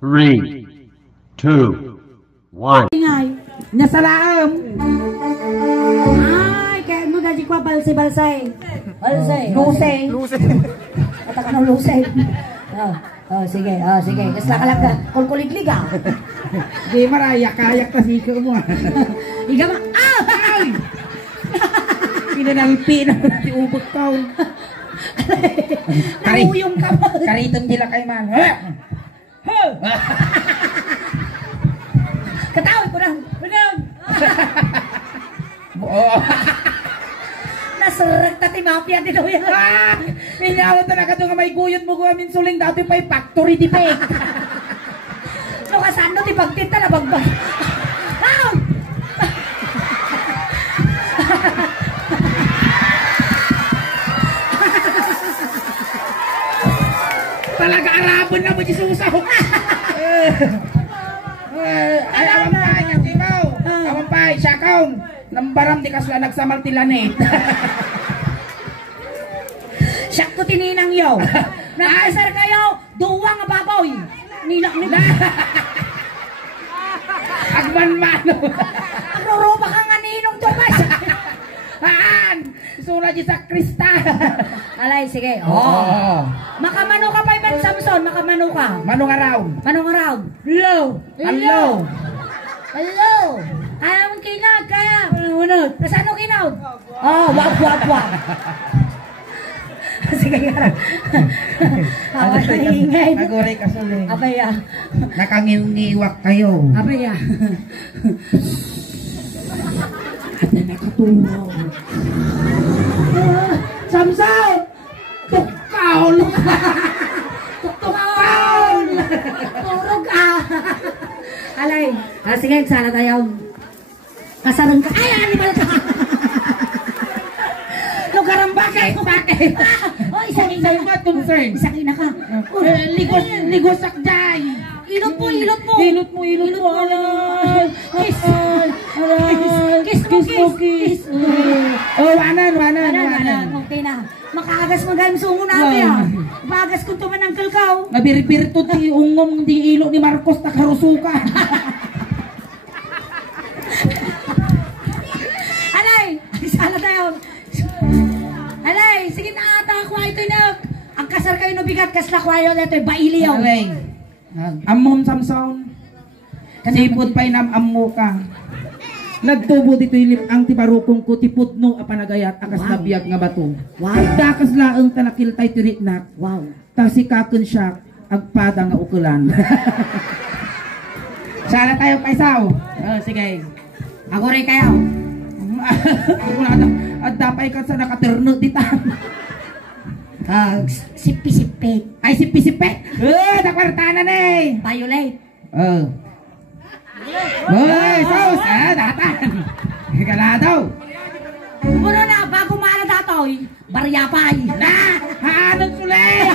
3, 2, 1. Ingay. Nasalaam. Ay, kaya mo gaji ko balsay. Balsay. Lusay. Kata ka ng lusay. Sige. Kasla ka lang ka. Kulkuliglig ah. Di marayak kayak ta siko mo. Iga ba? Ay! Pinanalpi na ti ubot ka. Nauyong ka ba? Karitom nila kay man. Katawid ko lang. Nasurag ta ti mafia din yan. Pinawat na ka nga may guyot mo ko amin suling dati pa'y factory di pe. No kasano ti pagtinta na bagbag. Talaga arabon na mo di susaw. Ay awan pa niya timaw. Awan pa siya kaon. Nambaram di kasla nagsamal tilanet. Siyak ko tininang yaw. Nakasar kayo, duwa nga baboy. Nilak. Agman mano. Aruruba ka nga ninong tumas. Haan! Sura di sa krista. Alay, sige. Makamano ka pa Ivan Samson, makamano ka. Manong araw. Manong araw. Hello. Ayaw mong kinag kaya. Unod. Nasaan mo kinag? Wag. Sige, harap. Awas na ingay. Naguray ka suling. Abaya. Nakangiwak kayo. Abaya. At na nakatunaw. Samsam! Tukaw! Turog Alay. Sige, sana tayo. Kasarang ka. Ay, animal ka. Lugarang bakay. Oh, isang What concern? Isang ina ka. Ligos sakday. Ilot mo. Ilot mo. Alay. Kiss. Oh, wanan. Okay na. Makaagas mo galing sungo natin ah. Maagas kung tuman ng kalkaw. Nabiripirto ti ungom di ilo ni Marcos na karusuka. Alay! Sana tayo. Alay! Sige na ata ako ito na. Ang kasar kayo no bigat kasla kwayo na ito. Bailiyaw. Alay. Amon Samson. Sipod pa'y namammo ka. Nagtubo dito ang tibarukong ko tipudno a panagayat akas na biyag nga bato. Wow. Dakas laeng tanakil tay tiritnak. Wow. Tasikaken siya agpada nga ukulan. Sana tayo paisaw. Sige. Ako rin kayo. At dapay ka sa nakaterno dita. Sipi-sipi. Ay sipi-sipi. Nakwartanan eh. Violate. Sos! Datan! Higala daw! Puno na, bago maala datoy. Baryapay. Haanong sulay!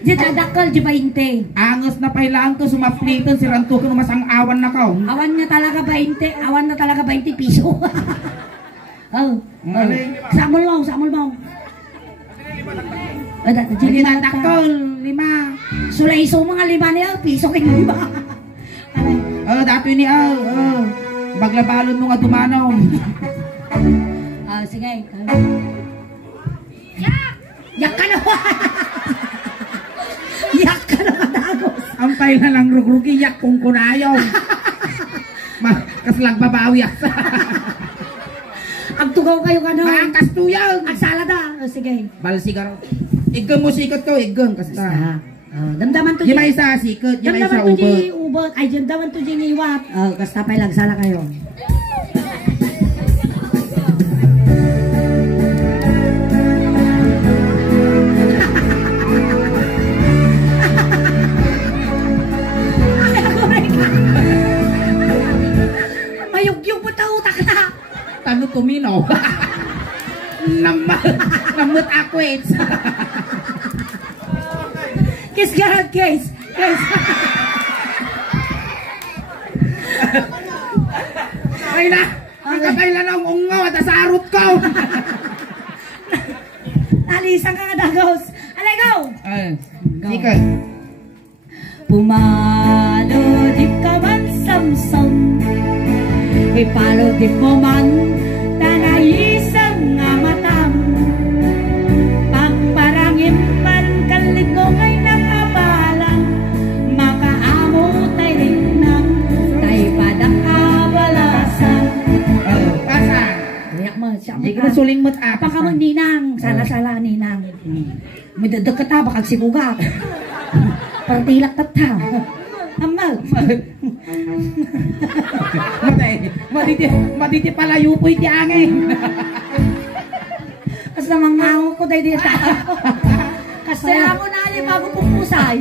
Di dadakal, di 20. Angos na pailaan ko, sumafliton, si Ranto ko numasang awan na ka. Awan na talaga 20 piso. Samol mo. Sige na takol, 5. Sulay-so mga 5 niya, piso kayo 5. Dato ni baglabalon mo nga dumanaw. Sige. Yak ka na. Yak ka na kadagos. Ampay na lang rugrugi, yak kung kunayaw. Kaslang babawi yak. Agtugaw kayo ka na. Maangkas tuyaw. Agsalada. Sige. Balsigaro. Iggan mo sikat ko, iggan. Kasta. Damdaman to Yimay sa sikat, yimay sa damdaman to ubot. ubot. Ay, damdaman to iwat. Kasta pa'y lagsala kayo. Mayugyog mo ta utak na. Tano tuminaw. Namut ako eh. Kiss garag, kiss. Ay na! Ang kapailan ang ungaw at asarot ko! Alisan ka nga dagos. Alay, go! Sige. Pumalo di ka man Samson, ipalo di mo man tanayisang nga matam. Pagparangim man kalig mo ngay nakabalang, makaamo tayo rin ng tayo padang kabalasan. Pasan. Kayak mo, siya Hindi ka suling mo't apa ka mo ninang, sala-sala ninang. May dadagkat ta, bakag sibugak. Partilak tata. Amal. Matiti palayo po iti angin. Kasi mangango ko dahil dito. Kasi ako na ali bago pupusay.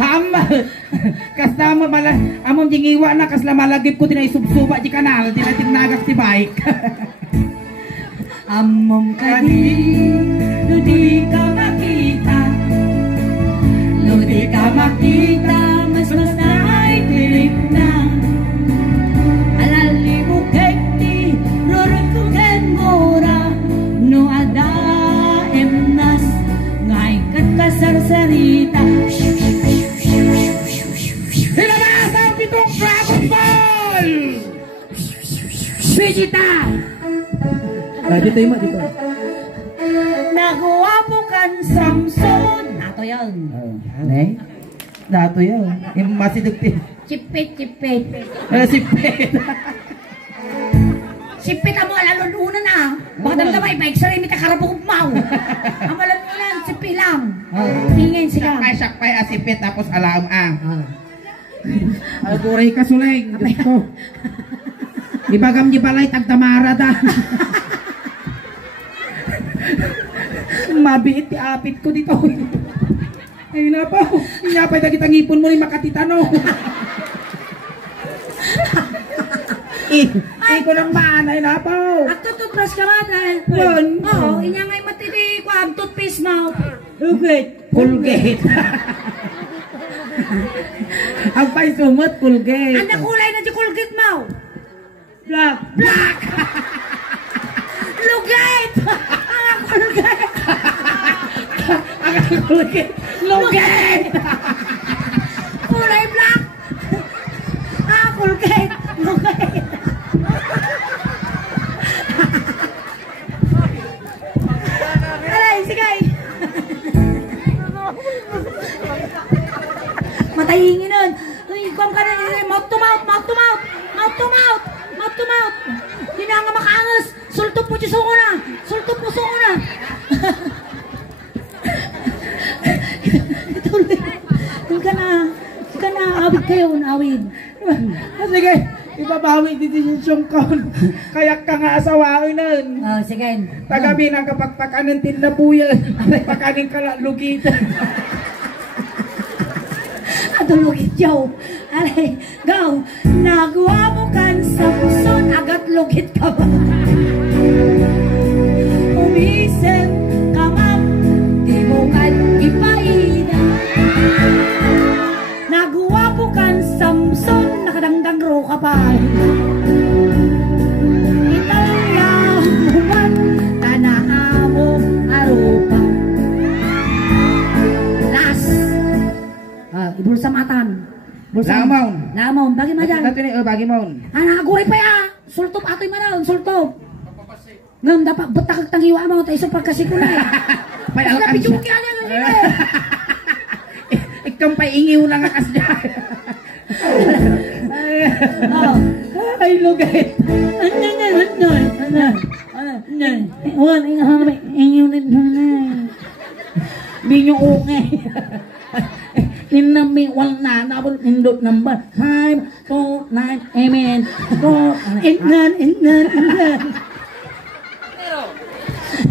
Hamal. Kasama mala among jingiwa na kasla malagip ko tinay subsuba di kanal tinatinagak ti bike. Amom kadi, ludi ka makita. Ludi ka makita, mas ay pilit na. Alali mo kekti, rurut ko ken mora. No ada emnas, ngay kat kasarsarita. Hilabas ang pitong Dragon Ball! Vegeta! Dito yung dito. Nagwapo kan Samson. Nato yan. Ne? Dato yun. Yung masidugti. Chipit, chipit. Sipit. Sipit mo, alalon una na. Baka damdamay, bike sa rin, may kakarabong mau. Ang malam ilan, sipit lang. Tingin siya. Sakpay asipit tapos alam ang. Algoray ka suleng. Dito. Ibagam di balay tagtamara da. Mabiit ti apit ko dito. Ay na po. Inyapay na kitang ipon mo ni makatitano. Iko ng manay na po. At tututbras ka ba dahil? Yun. Oo, inya ngay matili ko ang toothpaste mo. Colgate. Ang pa'y sumot, Colgate. Ang nakulay na di Colgate mo. Black. Black! Lugate! Ang Colgate! Ang Colgate. Lugate! Kulay black! Ah, Colgate! Lugate! Alay, sige! Matahingin nun! Uy, ikaw ka na, mouth to mouth! Mouth to mouth! Mouth to mouth! Mouth to mouth! Hindi na nga makaangas! Sultop mo siya na! Sultop mo na! Huwag ka na, awid kayo, awid. Sige, ibabawi di desisyon ko. Kaya ka nga asawain nun. Oh, sige. Tagabi ng kapagpakanin tinapuyan. Pakanin ka lang lugitan. Lugit yaw. Alay, go. Nagawa mo kan Samson, agat lugit ka ba? Umisip ka man, di mo kan ipaida. Nagawa mo kan Samson, nakadangdang ro ka pa. Italya mo man, tanaha mo arupa. Ibulsa matan. Lamaon. Lamaon. Bagi majan. Dati ni bagi maon. Aguray pa ya. Sultop atoy manaon. Sultop. Ngam dapat betak tangiwa mo. Tayo sa pagkasiko na eh. Pay Kasi pijuki anya. Ikam pay ingiw na nga kasya. Ay lugay. Wan ingahan ingiw na. Binyo okay. Inami wal na double indot number 5 2 9 amen go inan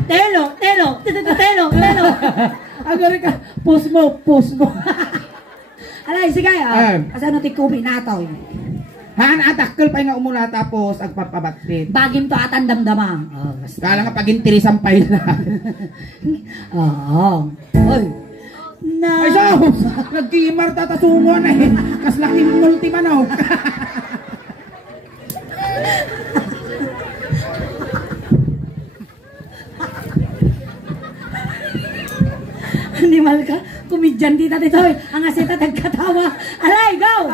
telo agar ka post mo alay sige asa no ti kubi na to Han atakkel pa nga umula tapos agpapabatpit bagim to atan damdama kala nga pagintiri sampay na oy na ay so nagkimar tatasungo na eh kas laki multi manok Animal ka, kumidyan dita dito. Ang asita tagkatawa. Alay, go!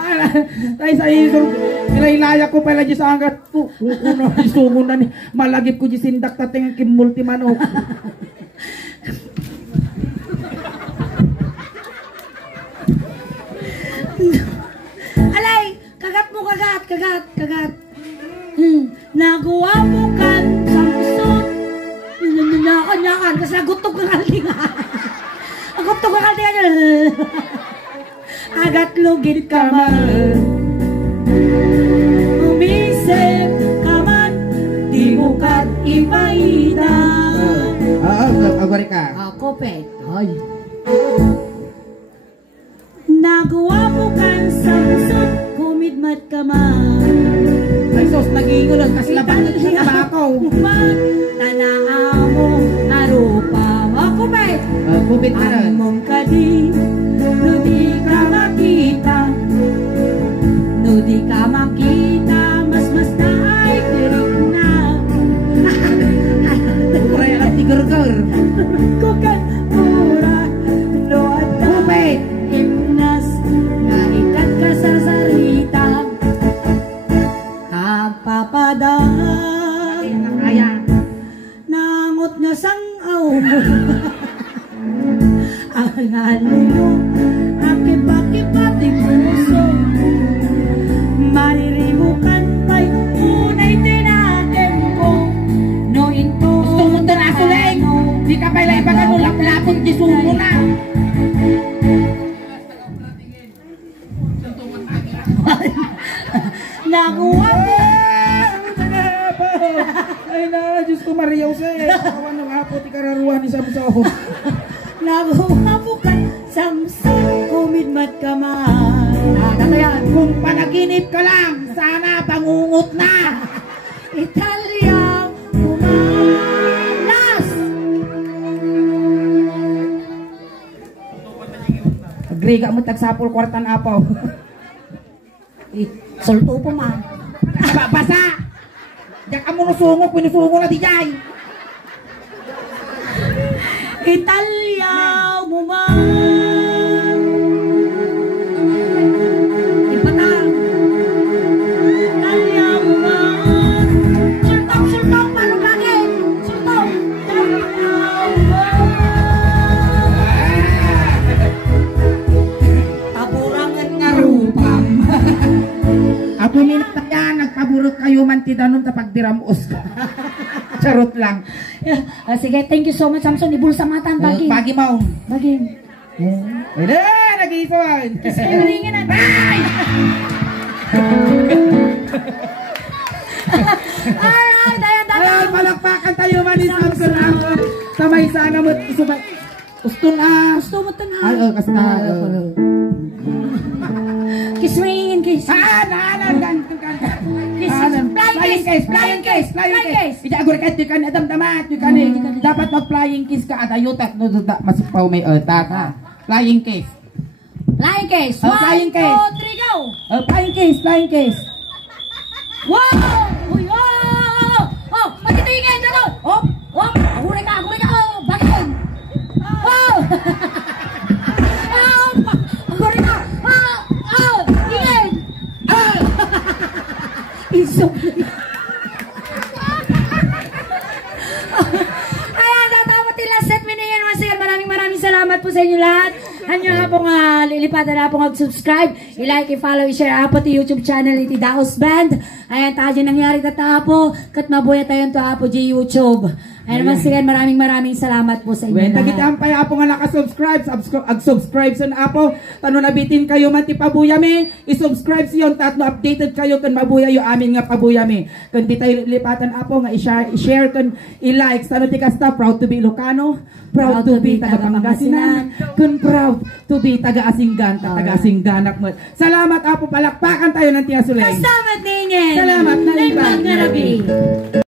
Ay sa iso, ilaylaya ko pala di sa angkat. Kuno, isungon na ni. Malagip ko di sindak tating kimulti manok. Alay, kagat mo, kagat. Nagawa mo kan Samson. Nyakan, kasi nagutok ng kalding. Nagutok ng kalding. Agat lugit ka man. Umisip ka man. Di mo kat ipaida. Agwari ka. Ako, pe. Ay. Nagawa mo kan Samson. Kumidmat ka man. Ay sos, nag-iingon ang kaslaban sa tabakaw. Tanaa mo, narupa ako ba? Kubit na rin. Mong kadi, no di ka makita. No di ka makita, mas na ay tirik na. Kuray ang tigar-gar. Kukan, pura, no at Kubit. imnas, naikat ka sa sarita. Kapapaday. Kaya. Nangot nga sangaw mo. Ang halino, ang kipakipating puso. Maririmukan pa'y unay tinatin ko. No into. Gusto mo ito na suleng. Di ka pala iba ka nulap-lapon, gisumo na. Nakuha mo. Ay na, Diyos ko Mariaw sa kawan ng apo, ti kararuhan ni Samso. Nakuha mo ka, Samson, kumidmat ka man. Yan. Kung panaginip ka lang, sana pangungot na. Italia, umalas. Agriga mo tagsapol kwartan apaw. Sulto po man. Basa! Diyan ka mo nusungok, pinusungo na di jay. Italia, umalas. Ipatang. Italia, umalas. Sultong, paano lagi? Sultong. Italia, umalas. Taburangan nga rupam. Apo minatayan, nagpaburot kayo man tidanon tapag diramos ka. Charot lang. Sige, thank you so much, Samson. Ibulsa matan, bagi. Pagi mo. Bagi. Wala, nag-iison. Kasi ringin na. Ay! Alright, dayan. Ay, palakpakan tayo man ni Samson. Samay sana mo. Gusto na. Gusto mo ito na. Ay, kasi na. Kiss mo yung kiss. Flying case. Ija agor ka kan adam damat kan dapat mag flying case ka ada yutak no masuk pau may otak ha. Flying case. Flying case. Flying case. 1, 2, 3, go. Flying case. Wow! Uy, oh! Oh, magtitingin dito. Oh, oh, huli ka. Oh, bakit? Oh! Oh, huli ka. Oh, tingin. Oh! Isok. Ayan, natapos nila set miniyan naman sila. Maraming salamat po sa inyo lahat. Hanya nga po nga lilipatan na po mag-subscribe, i-like, i-follow, i-share po ti YouTube channel iti Daos Band. Ayan, tayo nangyari tatapo, kat mabuya tayo to po di YouTube. Ayan naman sila, maraming salamat po sa inyo lahat. Tagitaan pa po nga nakasubscribe, ag-subscribe sa apo, tano nabitin kayo man ti pabuyami, i-subscribe siyon, tatno updated kayo kan mabuya yung amin nga pabuyami. Kan di tayo lipatan apo nga i-share kan i-like, tano ti kasta, proud to be Ilocano, proud to be taga Pangasinan, kun proud to be taga Asinggan, taga Asingganak mo. Salamat apo, palakpakan tayo ng tiya Suleng. Kasama tingin. Salamat na Naimbag nga rabi.